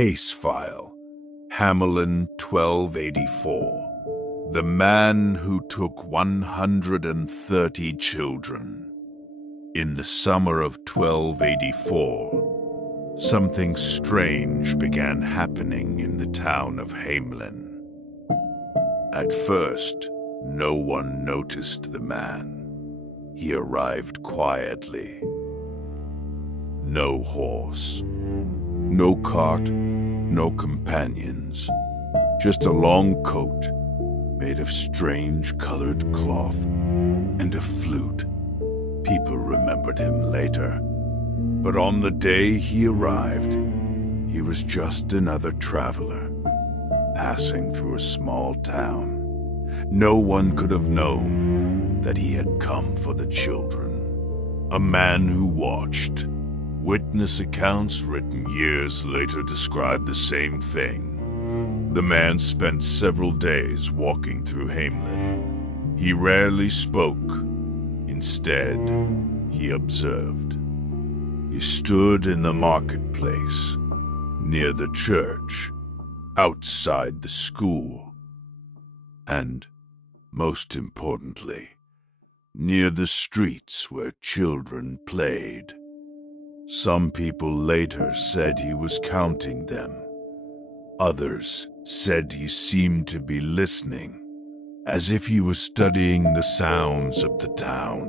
Case File, Hamelin 1284. The man who took 130 children. In the summer of 1284, something strange began happening in the town of Hamelin. At first, no one noticed the man. He arrived quietly. No horse, no cart, no companions, just a long coat made of strange colored cloth and a flute. People remembered him later, but on the day he arrived, he was just another traveler passing through a small town. No one could have known that he had come for the children. A man who watched. Witness accounts written years later describe the same thing. The man spent several days walking through Hamelin. He rarely spoke. Instead, he observed. He stood in the marketplace, near the church, outside the school, and, most importantly, near the streets where children played. Some people later said he was counting them. Others said he seemed to be listening, as if he was studying the sounds of the town.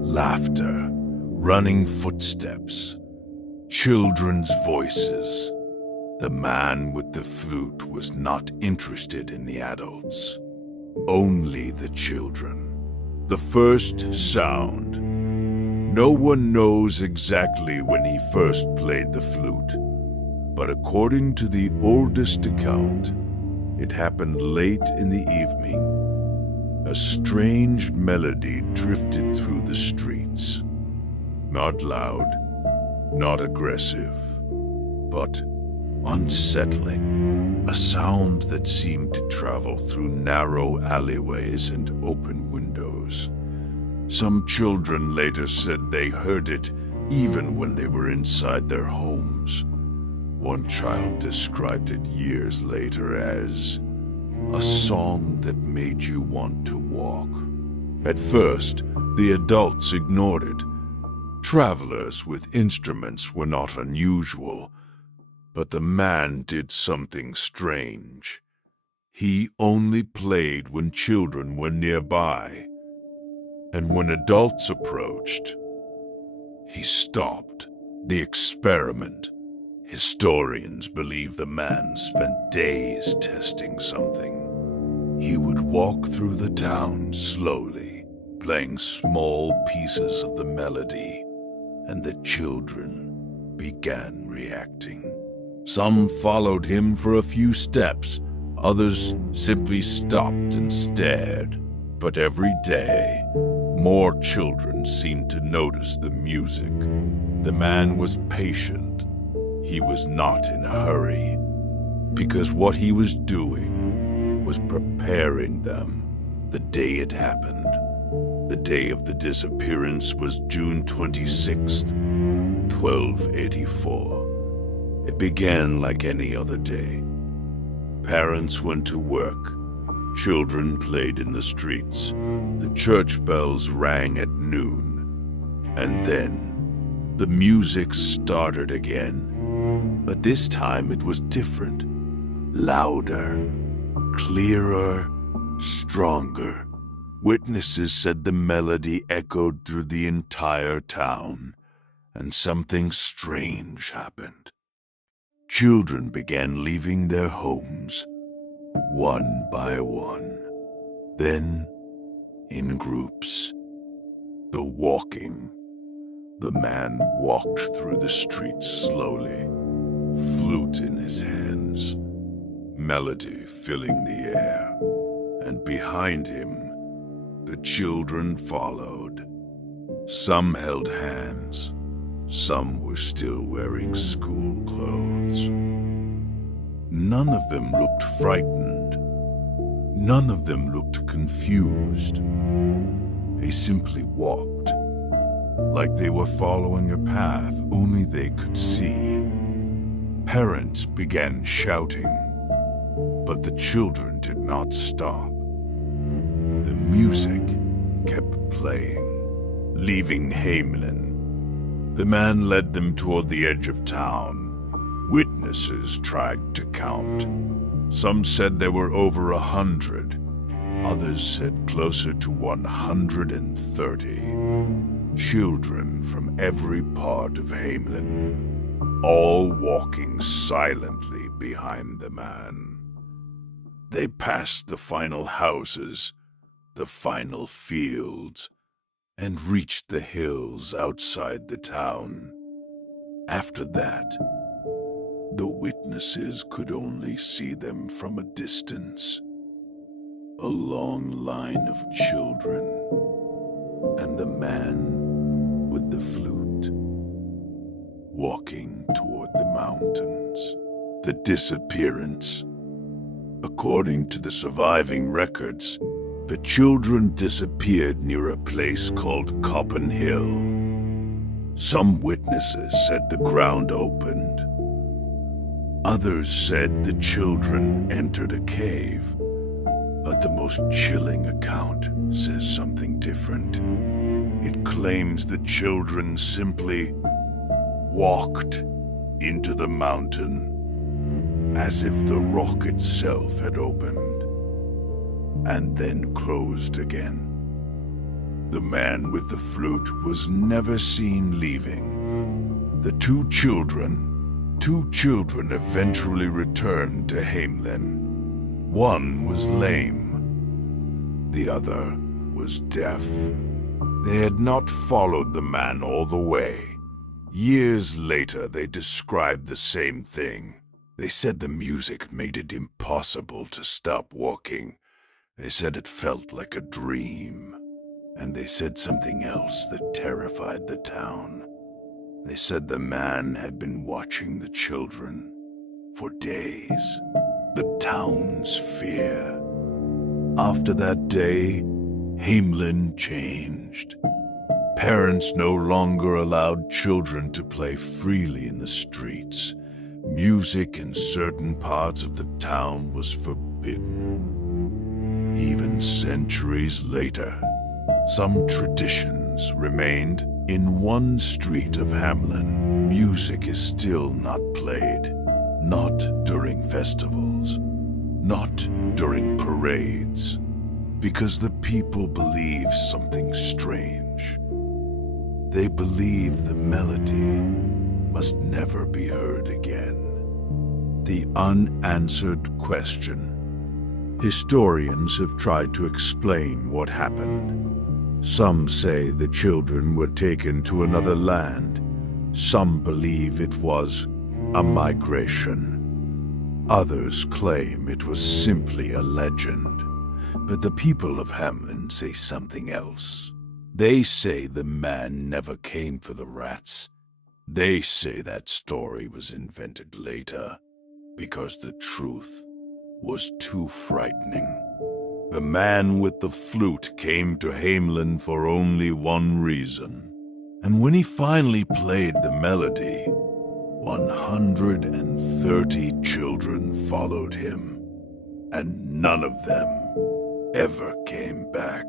Laughter, running footsteps, children's voices. The man with the flute was not interested in the adults, only the children. The first sound. No one knows exactly when he first played the flute, but according to the oldest account, it happened late in the evening. A strange melody drifted through the streets. Not loud, not aggressive, but unsettling. A sound that seemed to travel through narrow alleyways and open windows. Some children later said they heard it even when they were inside their homes. One child described it years later as a song that made you want to walk. At first, the adults ignored it. Travelers with instruments were not unusual, but the man did something strange. He only played when children were nearby. And when adults approached, he stopped the experiment. Historians believe the man spent days testing something. He would walk through the town slowly, playing small pieces of the melody, and the children began reacting. Some followed him for a few steps, others simply stopped and stared. But every day, more children seemed to notice the music. The man was patient. He was not in a hurry, because what he was doing was preparing them. The day it happened, the day of the disappearance, was June 26th, 1284. It began like any other day. Parents went to work. Children played in the streets. The church bells rang at noon. And then the music started again. But this time it was different. Louder, clearer, stronger. Witnesses said the melody echoed through the entire town, and something strange happened. Children began leaving their homes, one by one, then in groups. The walking. The man walked through the streets slowly, flute in his hands, melody filling the air, and behind him, the children followed. Some held hands, some were still wearing school clothes. None of them looked frightened. None of them looked confused. They simply walked, like they were following a path only they could see. Parents began shouting, but the children did not stop. The music kept playing, leaving Hamelin. The man led them toward the edge of town. Witnesses tried to count. Some said there were over 100. Others said closer to 130. Children from every part of Hamelin, all walking silently behind the man. They passed the final houses, the final fields, and reached the hills outside the town. After that, the witnesses could only see them from a distance. A long line of children, and the man with the flute, walking toward the mountains. The disappearance. According to the surviving records, the children disappeared near a place called Coppin Hill. Some witnesses said the ground opened. Others said the children entered a cave. But the most chilling account says something different. It claims the children simply walked into the mountain as if the rock itself had opened and then closed again. The man with the flute was never seen leaving. The two children eventually returned to Hamelin. One was lame, the other was deaf. They had not followed the man all the way. Years later, they described the same thing. They said the music made it impossible to stop walking. They said it felt like a dream. And they said something else that terrified the town. They said the man had been watching the children for days. The town's fear. After that day, Hamelin changed. Parents no longer allowed children to play freely in the streets. Music in certain parts of the town was forbidden. Even centuries later, some traditions remained. In one street of Hamelin, music is still not played. Not during festivals, not during parades, because the people believe something strange. They believe the melody must never be heard again. The unanswered question. Historians have tried to explain what happened. Some say the children were taken to another land. Some believe it was a migration. Others claim it was simply a legend. But the people of Hamelin say something else. They say the man never came for the rats. They say that story was invented later because the truth was too frightening. The man with the flute came to Hamelin for only one reason. And when he finally played the melody, 130 children followed him, and none of them ever came back.